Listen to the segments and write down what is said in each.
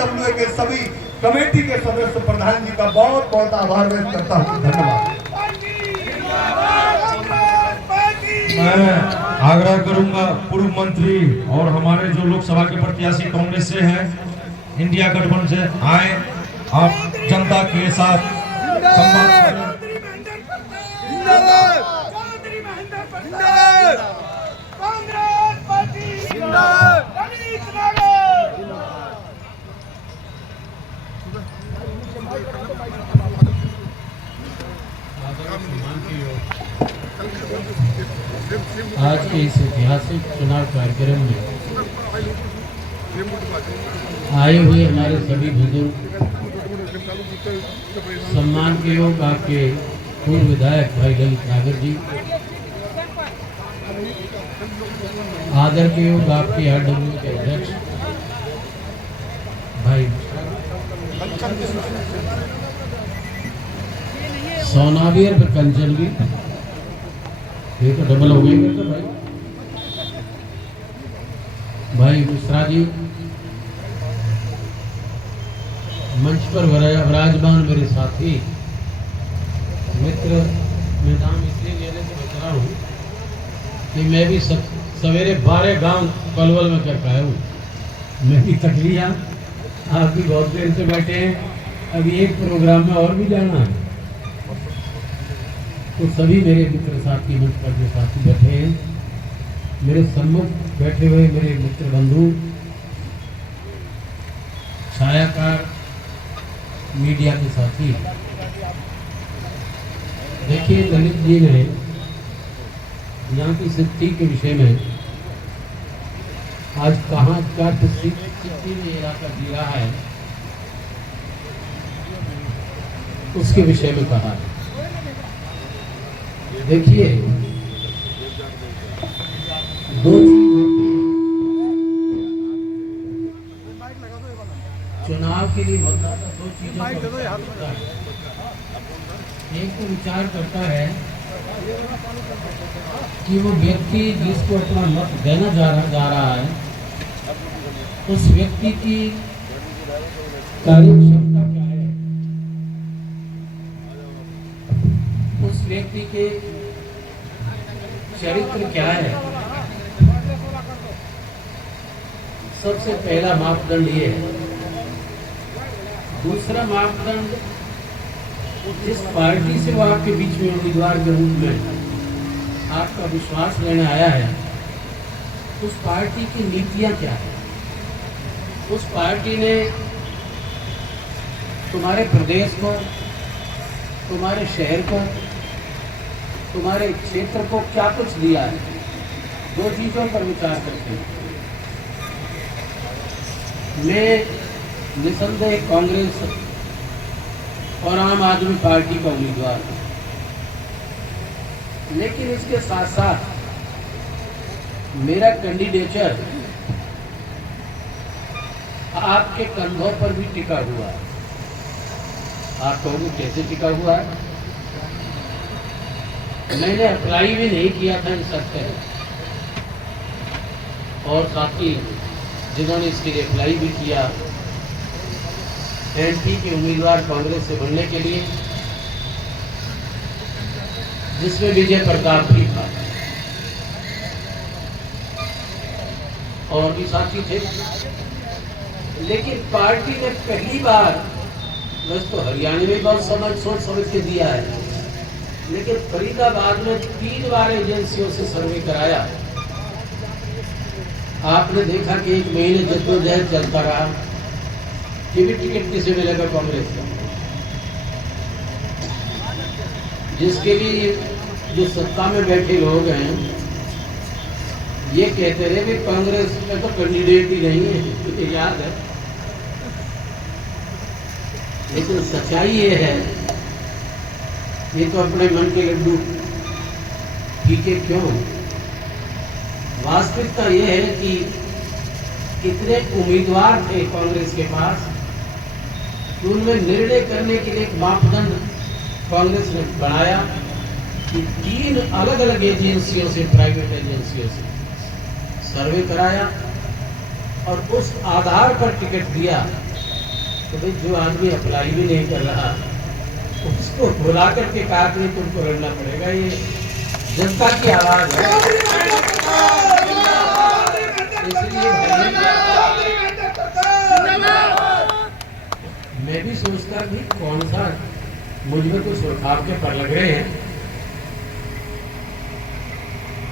IWA के सभी committee के सदस्य प्रधान जी का बहुत बहुत आभार व्यक्त करता हूँ। धन्यवाद। मैं आग्रह करूंगा पूर्व मंत्री और हमारे जो लोकसभा के प्रत्याशी कांग्रेस से हैं, इंडिया गठबंधन से आए, आप जनता के साथ संवाद करें। आज के इस ऐतिहासिक चुनाव कार्यक्रम में आए हुए हमारे सभी बुजुर्ग, सम्मान के योग आपके पूर्व विधायक भाई ललित नागर जी, आदर के योग आपके IWA के अध्यक्ष भाई सोनावी और कंचन भी, ये तो डबल हो गई तो भाई मिश्रा जी, मंच पर विराजमान मेरे साथी मित्र, मैं नाम इसलिए लेने से बच रहा हूँ कि मैं भी सवेरे 12 गांव पलवल में कर पाया हूँ। मैं भी थक लिया, आप भी बहुत देर से बैठे हैं, अभी एक प्रोग्राम में और भी जाना है। तो सभी मेरे मित्र साथी मंच पर जो साथी बैठे हैं, मेरे सम्मुख बैठे हुए मेरे मित्र बंधु, छायाकार, मीडिया के साथी, देखिए ललित जी ने यहाँ की स्थिति के विषय में आज कहाँ क्या स्थिति में इलाका जी रहा है उसके विषय में कहा है। देखिए दो चुनाव के लिए मतदाता दो चीजों का एक तो विचार करता है कि वो व्यक्ति जिसको अपना मत देना जा रहा है उस व्यक्ति की कार्यक्षमता क्या है, उस व्यक्ति के चरित्र क्या है। सबसे पहला मापदंड ये है। दूसरा मापदंड, जिस पार्टी से वो आपके बीच में उम्मीदवार के रूप में आपका विश्वास लेने आया है, उस पार्टी की नीतियां क्या है। उस पार्टी ने तुम्हारे प्रदेश को, तुम्हारे शहर को, तुम्हारे क्षेत्र को क्या कुछ दिया है। दो चीजों पर विचार करते हैं। मैं निसंदेह कांग्रेस और आम आदमी पार्टी का उम्मीदवार हूं, लेकिन इसके साथ साथ मेरा कैंडिडेचर आपके कंधों पर भी टिका हुआ है। आप कहोगे कैसे टिका हुआ है? मैंने अप्लाई भी नहीं किया था इस हफ्ते, और साथी जिन्होंने इसके लिए अप्लाई भी किया, MP के उम्मीदवार कांग्रेस से बनने के लिए, जिसमें विजय प्रताप भी था और भी साथी थे। लेकिन पार्टी ने पहली बार, वैसे तो हरियाणा में बहुत सोच समझ के दिया है, लेकिन फरीदाबाद में 3 बार एजेंसियों से सर्वे कराया। आपने देखा कि 1 महीने जद्दोजहद चलता रहा कि भी टिकट किसे मिलेगा कांग्रेस का, जिसके लिए जो सत्ता में बैठे लोग हैं ये कहते रहे कि कांग्रेस में तो कैंडिडेट ही नहीं है, मुझे याद है। लेकिन सच्चाई ये है, ये तो अपने मन के लड्डू फीके क्यों। वास्तविकता ये है कि कितने उम्मीदवार थे कांग्रेस के पास, उनमें निर्णय करने के लिए एक मापदंड कांग्रेस ने बनाया कि 3 अलग अलग एजेंसियों से, प्राइवेट एजेंसियों से सर्वे कराया और उस आधार पर टिकट दिया तो भाई जो आदमी अप्लाई भी नहीं कर रहा उसको बुला करके कहा कि तुमको लड़ना पड़ेगा, ये जनता की आवाज है। इसलिए मैं भी सोचता कि कौन सा मुझ में कुछ रुकावटें पर लग रहे हैं,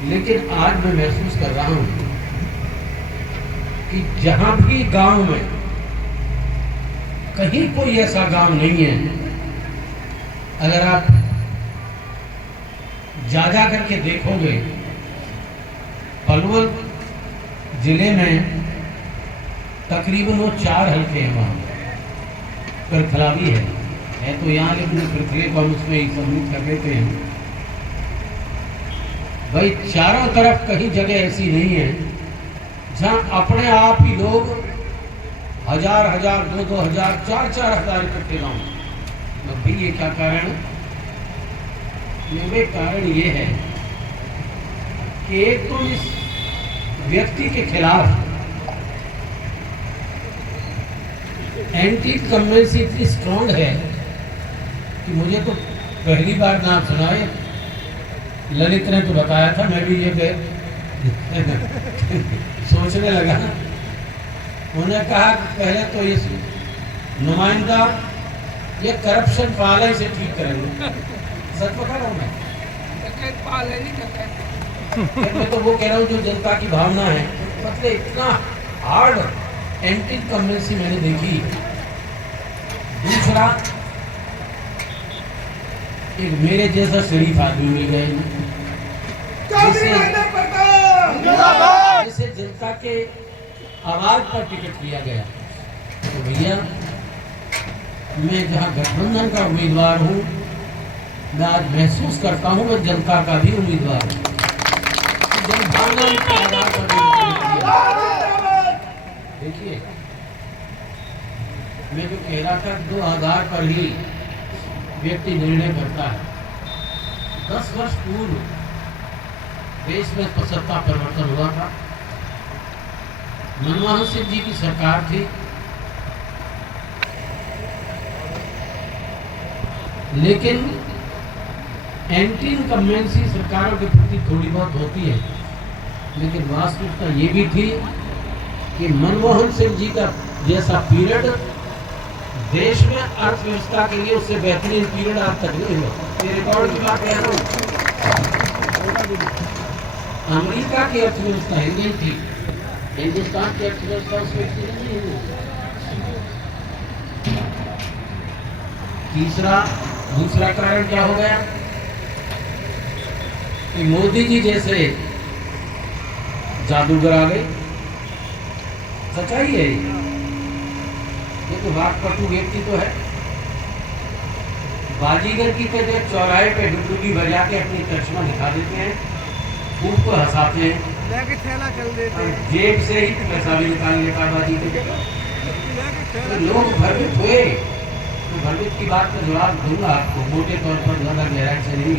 लेकिन आज मैं महसूस कर रहा हूं कि जहां भी गांव में कहीं कोई ऐसा गांव नहीं है, अगर आप जा करके देखोगे पलवल जिले में तकरीबन वो 4 हल्के हैं, वहां पर खराबी है तो यहाँ, लेकिन पृथ्वी को हम उसमें ही सम्मिलित कर देते हैं। भाई चारों तरफ कहीं जगह ऐसी नहीं है जहां अपने आप ही लोग 1000, 2,000, 4,000 इकट्ठे लाऊं। भाई ये क्या कारण है? मेरे कारण ये है कि एक तो इस व्यक्ति के खिलाफ एंटी कन्वेंसी इतनी स्ट्रॉन्ग है कि मुझे तो पहली बार नाम सुनाए, ललित ने तो बताया था, मैं भी ये सोचने लगा। उन्होंने कहा कि पहले तो ये नुमाइंदा ये करप्शन पाले से ठीक करेंगे। सच बता रहा हूँ मैं तो वो कह रहा हूँ जो जनता की भावना है, मतलब इतना हार्ड एंटी कन्वेंसी मैंने देखी। दूसरा, एक मेरे जैसा शरीफ आदमी मिल गए जिसे जनता के आवाज पर टिकट दिया गया। तो भैया मैं जहाँ गठबंधन का उम्मीदवार हूँ, मैं आज महसूस करता हूँ मैं जनता का भी उम्मीदवार हूँ। देखिए मैं जो कह रहा था 2 आधार पर ही व्यक्ति निर्णय करता है। 10 वर्ष पूर्व देश में सत्ता परिवर्तन हुआ था, मनमोहन सिंह जी की सरकार थी, लेकिन एंटी इनकम्बेंसी सरकारों के प्रति थोड़ी बहुत होती है, लेकिन वास्तविकता ये भी थी कि मनमोहन सिंह जी का जैसा पीरियड देश में अर्थव्यवस्था के लिए उससे बेहतरीन पीरियड आज तक नहीं हुआ। ये रिकॉर्ड की बात कह रहा हूँ। अमेरिका की अर्थव्यवस्था इंडियन थी, हिंदुस्तान की अर्थव्यवस्था उसमें नहीं हुई। दूसरा कारण क्या हो गया कि मोदी जी जैसे जादूगर आ गए। सच्चाई है ये तो वाकपटु व्यक्ति तो है। बाजीगर की तरह चौराहे पे डुगडुगी बजा के अपनी करिश्मा दिखा देते हैं, खूब को हंसाते हैं, जेब से ही पैसा भी निकाल लेता बाजीगर। तो लोग भ्रमित हुए। तो भ्रमित की बात का जवाब दूंगा आपको, मोटे तौर पर, ज्यादा गहराई से नहीं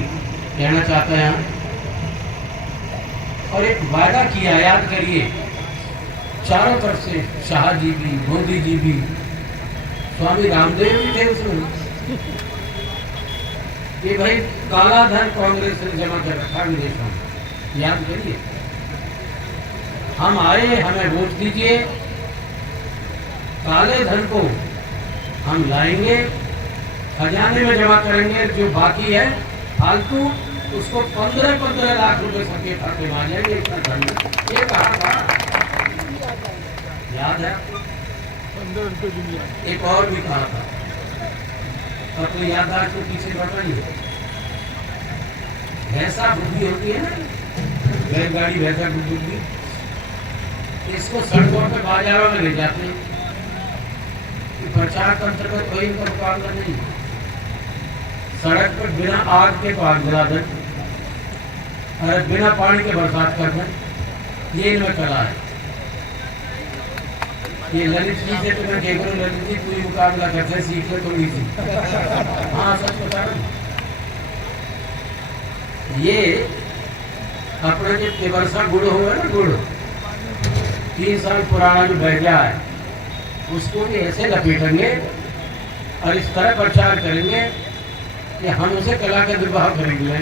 कहना चाहता है। और एक वादा किया, याद करिए, चारों तरफ से शाह जी भी, मोदी जी भी, स्वामी रामदेव भी थे उसमें, ये भाई काला धन कांग्रेस ने जमा कर रखा विदेश में। याद करिए, हम आए, हमें वोट दीजिए, काले धन को हम लाएंगे, खजाने में जमा करेंगे, जो बाकी है फालतू उसको 15-15 लाख रुपए सबके खाते में आ जाएंगे। इतना धन ये कहा था, याद है? 15 रुपए दुनिया। एक और भी कहा था, तब तो याददाश्त को पीछे बढ़ा ही है। भैंसा बुद्धि होती है ना, बैलगाड़ी भैंसा की बुद्धि, इसको सड़कों पे बाजारों में ले जाते हैं। प्रचार तंत्र में कोई मुकाबला नहीं। सड़क पर बिना आग के तो आग जला दें, और बिना पानी के बरसात कर दें, ये इनमें कला है। ये ललित जी से तो मैं कह रहा हूँ, ललित जी पूरी मुकाबला करते, सीख ले थोड़ी सी। हाँ सच बता रहा हूँ। ये अपने जो तिबरसा गुड़ हुआ ना, गुड़ 3 साल पुराना जो बह गया है, उसको भी ऐसे लपेटेंगे और इस तरह प्रचार करेंगे कि हम उसे कला का निर्वाह करेंगे।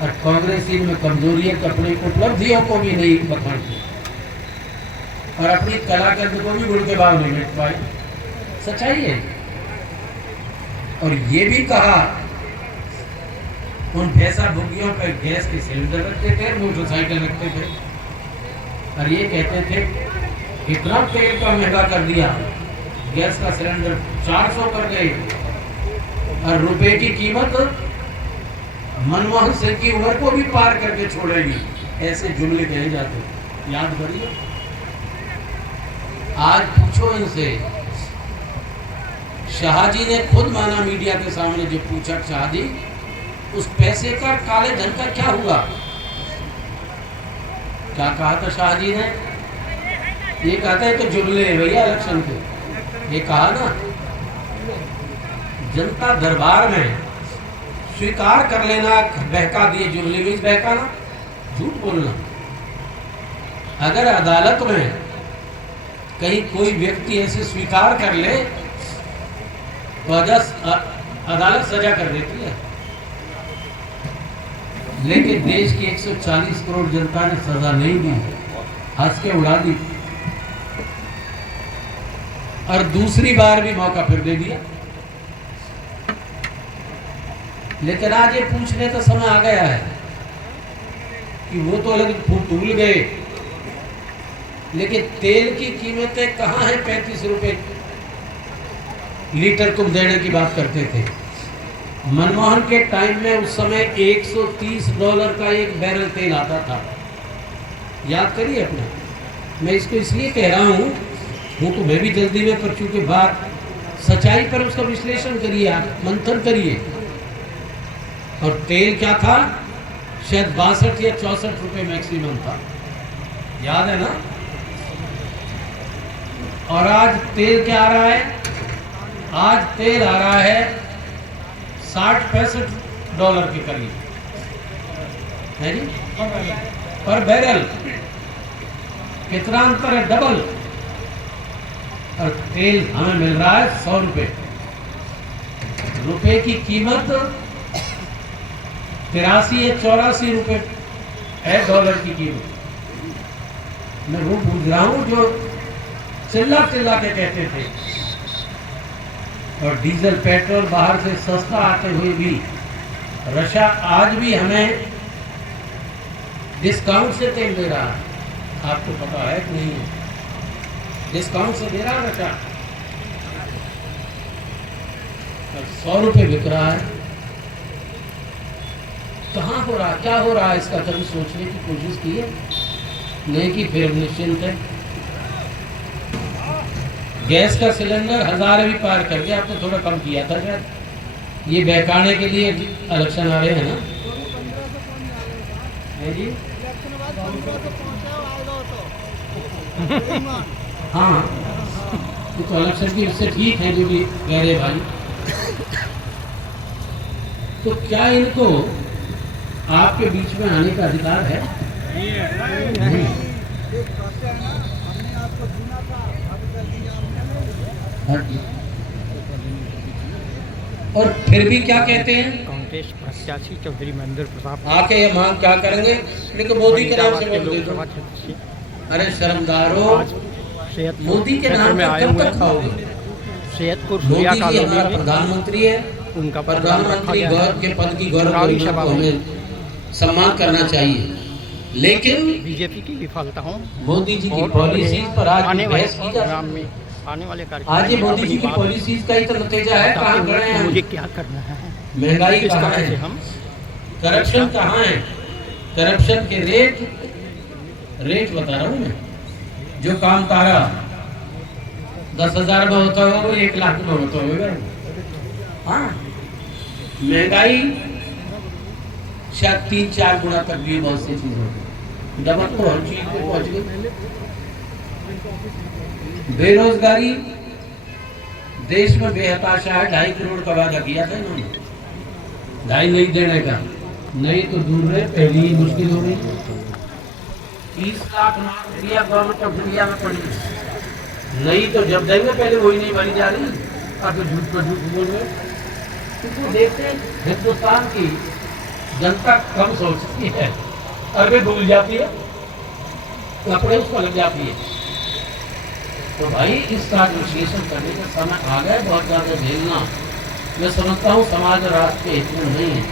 और कांग्रेस इनमें कमजोरी है कि अपनी उपलब्धियों को भी नहीं बखानती और अपनी कला को भी गुड़ के बाद नहीं मिट पाई। सच्चाई है। और ये भी कहा उन भैंसा बुग्गियों पर गैस के सिलेंडर रखते थे, मोटरसाइकिल रखते थे और ये कहते थे इतना तेल का महंगा कर दिया, गैस का सिलेंडर 400 कर गए और रुपए की कीमत मनमोहन सिंह की उम्र को भी पार करके छोड़ेगी। ऐसे जुमले कहे जाते, याद करिए। आज पूछो इनसे, शाहजी ने खुद माना मीडिया के सामने, जो पूछा शाहजी उस पैसे का काले धन का क्या हुआ, क्या कहा था शाहजी ने? ये कहता है कि जुमले है भैया इलेक्शन के। ये कहा ना जनता दरबार में स्वीकार कर लेना, बहका दिए जुमले में बहकाना, झूठ बोलना। अगर अदालत में कहीं कोई व्यक्ति ऐसे स्वीकार कर ले तो अदालत सजा कर देती है, लेकिन देश की 140 करोड़ जनता ने सजा नहीं दी, हंस के उड़ा दी और दूसरी बार भी मौका फिर दे दिया। लेकिन आज ये पूछने का समय आ गया है कि वो तो अलग भूल गए, लेकिन तेल की कीमतें कहाँ हैं? 35 रुपए लीटर को देने की बात करते थे। मनमोहन के टाइम में उस समय $130 का एक बैरल तेल आता था, याद करिए अपना। मैं इसको इसलिए कह रहा हूँ, वो तो मैं भी जल्दी में कर चुके बात, सच्चाई पर उसका विश्लेषण करिए, आप मंथन करिए। और तेल क्या था? शायद 62 या 64 रुपए मैक्सिमम था, याद है ना? और आज तेल क्या आ रहा है? आज तेल आ रहा है $60-65 के करीब, है जी, पर बैरल। कितना अंतर है? डबल। और तेल हमें मिल रहा है 100 रुपए। रुपए की कीमत 83 या 84 रुपए है डॉलर की कीमत। मैं वो पूछ रहा हूं जो चिल्ला चिल्ला के कहते थे। और डीजल पेट्रोल बाहर से सस्ता आते हुए भी रशिया आज भी हमें डिस्काउंट से तेल दे रहा है। आपको पता है कि नहीं? डिस्काउंट से दे रहा है रशिया। 100 रुपए बिक रहा है। कहाँ हो रहा, क्या हो रहा है, इसका कभी सोचने की कोशिश की है? नहीं कि फिर निश्चिंत है। गैस का सिलेंडर 1000 भी पार कर गया, आपने थोड़ा कम किया था शायद। ये बहकाने के लिए इलेक्शन आ रहे हैं ना? है जी? हाँ, तो इलेक्शन की उससे ठीक है जो भी कह रहे भाई। तो क्या इनको आपके बीच में आने का अधिकार है? नहीं। और फिर भी क्या कहते हैं? कांग्रेस प्रत्याशी चौधरी महेंद्र प्रताप आके ये मांग क्या करेंगे? लेकिन मोदी के नाम से बोल दे दो। अरे शर्मदारो, मोदी के नाम पे कब तक खाओगे? सैयदपुर मोदी जी हमारा प्रधानमंत्री है, उनका प्रधानमंत्री गौरव के पद की गौरव को हमें सम्मान करना चाहिए। लेकिन बीजेपी की विफलताओं, मोदी जी की पॉलिसी पर आज आने वाले बहस की जा प्रोग्राम में आने वाले कार्यक्रम आज ये मोदी जी की पॉलिसीज का ही तो नतीजा है। कहाँ गए हैं? मुझे क्या करना है? महंगाई इस कहाँ तरह से है? हम करप्शन कहाँ है? करप्शन के रेट बता रहा हूँ मैं। जो काम तारा 10,000 में होता होगा वो 1 लाख में होता होगा। हाँ, महंगाई शायद 3-4 गुना तक भी बहुत सी चीजों की डबल तो हर चीज को पहुंच गई। बेरोजगारी देश में बेहताशा है। 2.5 करोड़ का वादा किया था इन्होंने, 2.5 नहीं देने का। नहीं तो दूर रहे, पहली ही मुश्किल हो गई। 30 लाख नौकरियां गवर्नमेंट ऑफ इंडिया में पड़ी। नहीं तो जब देंगे पहले वही नहीं बनी जा रही, और तो झूठ पर झूठ बोल रहे। क्योंकि देखते हैं हिंदुस्तान की जनता कम सोचती है, अरबे भूल जाती है, कपड़े उसको लग जाती है। तो भाई इसका विश्लेषण करने का समय आ गया, बहुत ज्यादा झेलना मैं समझता हूँ समाज और राष्ट्र के हित में नहीं है।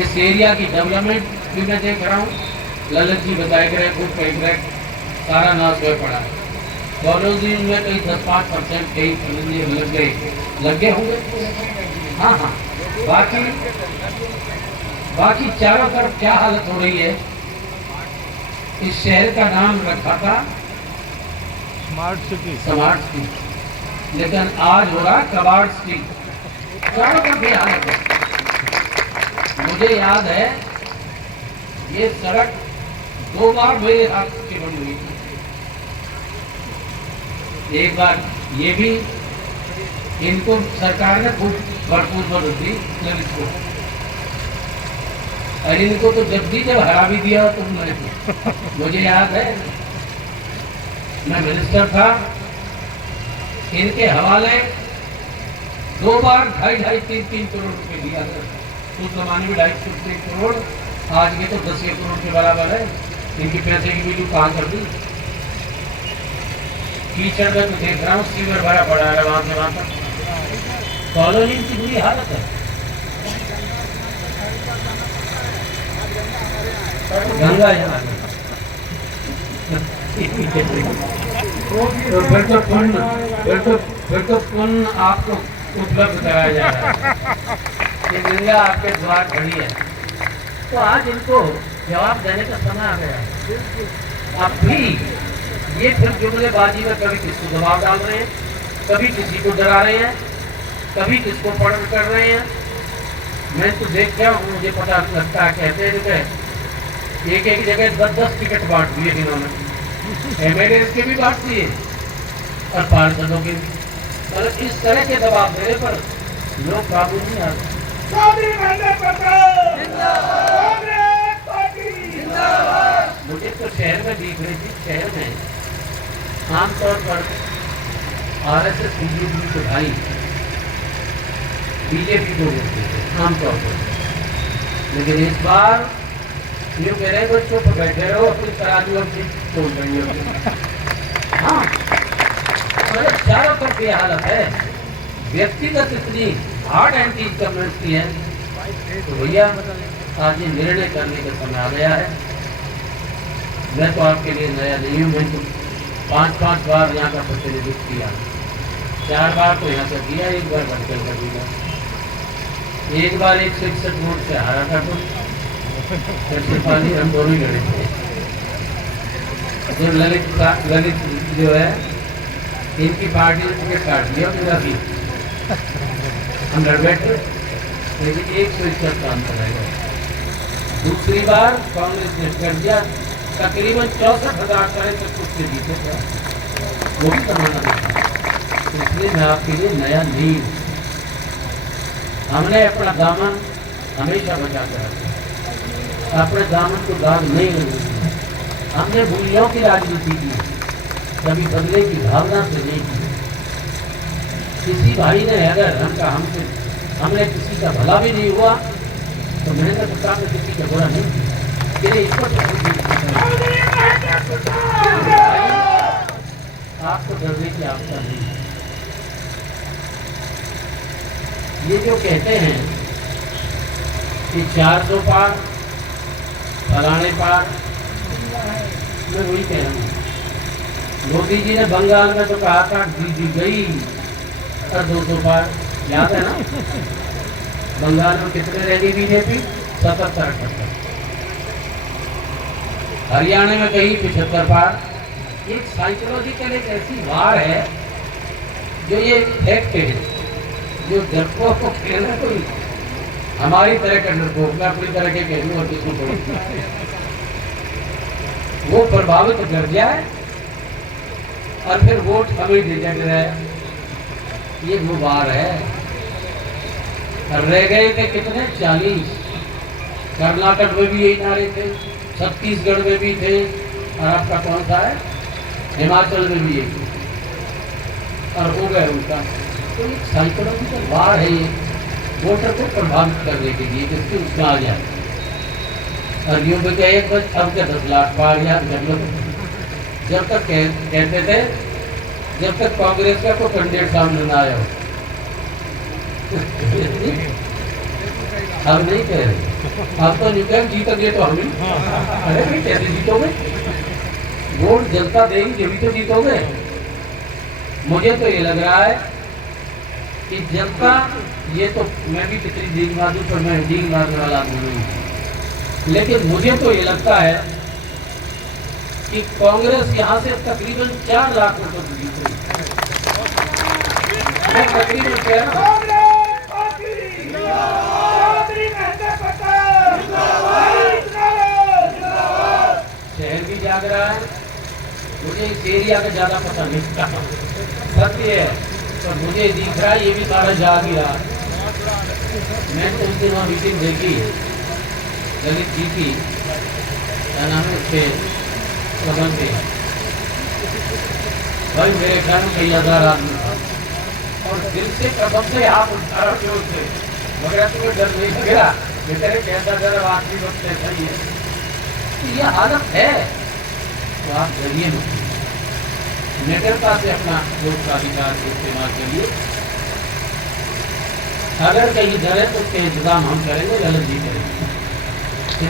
इस एरिया की डेवलपमेंट भी मैं देख रहा हूँ, ललित जी बताए गए खुद कह रहे सारा नाश हो पड़ा है। कॉलोनी में कहीं 10-5% कहीं लग गए होंगे। हाँ हाँ, बाकी चारों तरफ क्या हालत हो रही है। इस शहर का नाम रखा था स्मार्ट सिटी, लेकिन आज हो रहा कबाड़ सिटी। चारों तरफ ये हालत है। मुझे याद है ये सड़क 2 बार मेरे हाथ से बनी हुई थी। एक बार ये भी इनको सरकार ने खूब भरपूर मदद दी ललित को, और इनको तो जब हरा भी दिया तुमने। मुझे याद है मैं मिनिस्टर था, इनके हवाले 2 बार 2.5-3 करोड़ रुपए दिया था। उस जमाने में 2.5-3 करोड़, आज के तो 10 करोड़ के बराबर है। इनके पैसे की वैल्यू कहाँ कर दी। कीचड़ में तो देख रहा हूँ सीवर भरा पड़ा है वहां से वहां तक। कॉलोनी की बुरी हालत है। गंगा यहाँ तो फिर तो पुण्य आपको उपलब्ध कराया जा रहा है। ये गंगा आपके द्वार खड़ी है, तो आज इनको जवाब देने का समय आ गया है। अब भी ये फिर जुमलेबाजी में कभी किसको दबाव डाल रहे हैं, कभी किसी को डरा रहे हैं, कभी किसको पढ़ कर रहे हैं। मैं तो देख गया हूँ, मुझे पता लगता है। कहते हैं एक जगह 10-10 टिकट बांट दिए इन्होंने, एमएलए के भी बांट दिए और पार्षदों के भी। मतलब इस तरह के दबाव देने पर लोग काबू नहीं आते। मुझे तो शहर में दिख रही थी, शहर में आमतौर पर आरएसएस बीजेपी के भाई बीजेपी को बोलते थे आमतौर पर, लेकिन इस बार ये कह रहे बच्चों पर बैठे रहो, अपनी तराजू की तोड़ रही हो। हाँ, चारों तरफ ये हालत है। व्यक्तिगत इतनी हार्ड एंटी गवर्नमेंट की है, तो भैया आज ये निर्णय करने का समय आ गया है। मैं तो आपके लिए नया नहीं हूँ, मैं तो 5-5 बार यहाँ का प्रतिनिधित्व किया, 4 बार तो यहाँ से किया, 1 बार बनकर कर दिया, 1 बार 161 वोट से हारा था। तो पाली हम दोनों ही लड़े थे। जो ललित जो है इनकी पार्टी ने टिकट काट दिया, पूरा भी हम लड़ बैठे, लेकिन 161 का अंतर रहेगा। दूसरी बार कांग्रेस ने कर दिया, तकरीबन 64,000 से कुछ से जीते थे, वो भी कमाना था। इसलिए मैं आपके लिए नया नहीं हूँ। हमने अपना दामन हमेशा बचा कर रखा, अपने दामन को दाग नहीं लगने। हमने मूल्यों की राजनीति की, कभी बदले की भावना से नहीं की। किसी भाई ने अगर हमने किसी का भला भी नहीं हुआ तो मैंने तो काम में किसी का बुरा नहीं किया। इसको आपको डरने की आवश्यकता नहीं। ये जो कहते हैं कि 400 पार फलाने पार, मैं वही कह रहा हूँ। मोदी जी ने बंगाल में तो कहा था दीदी गई और 200 पार, याद है ना? बंगाल में कितने रह गई बीजेपी? 77-78। हरियाणा में कहीं 75 पार। एक साइकोलॉजिकल एक ऐसी वार है जो ये फैक्ट है, जो डरपों को खेलना कोई हमारी तरह का डरपोक, मैं अपनी तरह के कह दूँ और किसको वो प्रभावित कर जाए और फिर वोट हमें दे जाए, ये वो वार है। रह गए थे कितने? 40। कर्नाटक में भी यही नारे थे, छत्तीसगढ़ में भी थे, और आपका कौन सा है? हिमाचल में भी एक और हो गए उनका। तो एक साइकोलॉजिकल वार है ये वोटर को प्रभावित करने के लिए, जिससे उसका आ जाए और यूं भी क्या एक बज अब क्या 10 लाख पार याद कर लो। जब तक कहते थे जब तक कांग्रेस का कोई कैंडिडेट सामने ना आया हो। अब नहीं कह रहे, अब तो निकल जीतेंगे तो हम ही। अरे भाई कैसे जीतोगे? वोट जनता देगी जब तो जीतोगे। मुझे तो ये लग रहा है कि जनता, ये तो मैं भी कितनी डींग मारूं पर मैं डींग मारने वाला आदमी नहीं हूं, लेकिन मुझे तो ये लगता है कि कांग्रेस यहाँ से तकरीबन 4 लाख वोटों से जीत रही है। तकरीबन शहर भी जाग रहा है। मुझे इस एरिया का ज्यादा पता नहीं, सत्य है, पर मुझे दिख रहा है ये भी सारा जाग ही रहा। मैं तो उस दिन वहाँ मीटिंग देखी ललित जी की, क्या नाम है उसके सदन पे, भाई मेरे घर में कई 1000 आदमी था और दिल से कसम से हाथ उठा जोर से, मगर तुम्हें डर नहीं लग रहा? बेचारे कैसा डर आदमी वक्त ऐसा ही है। तो ये हालत है, तो आप डरिए मत, निडरता से अपना वोट का अधिकार इस्तेमाल करिए। अगर कहीं डरे तो उसके इंतजाम हम करेंगे, गलत नहीं करेंगे।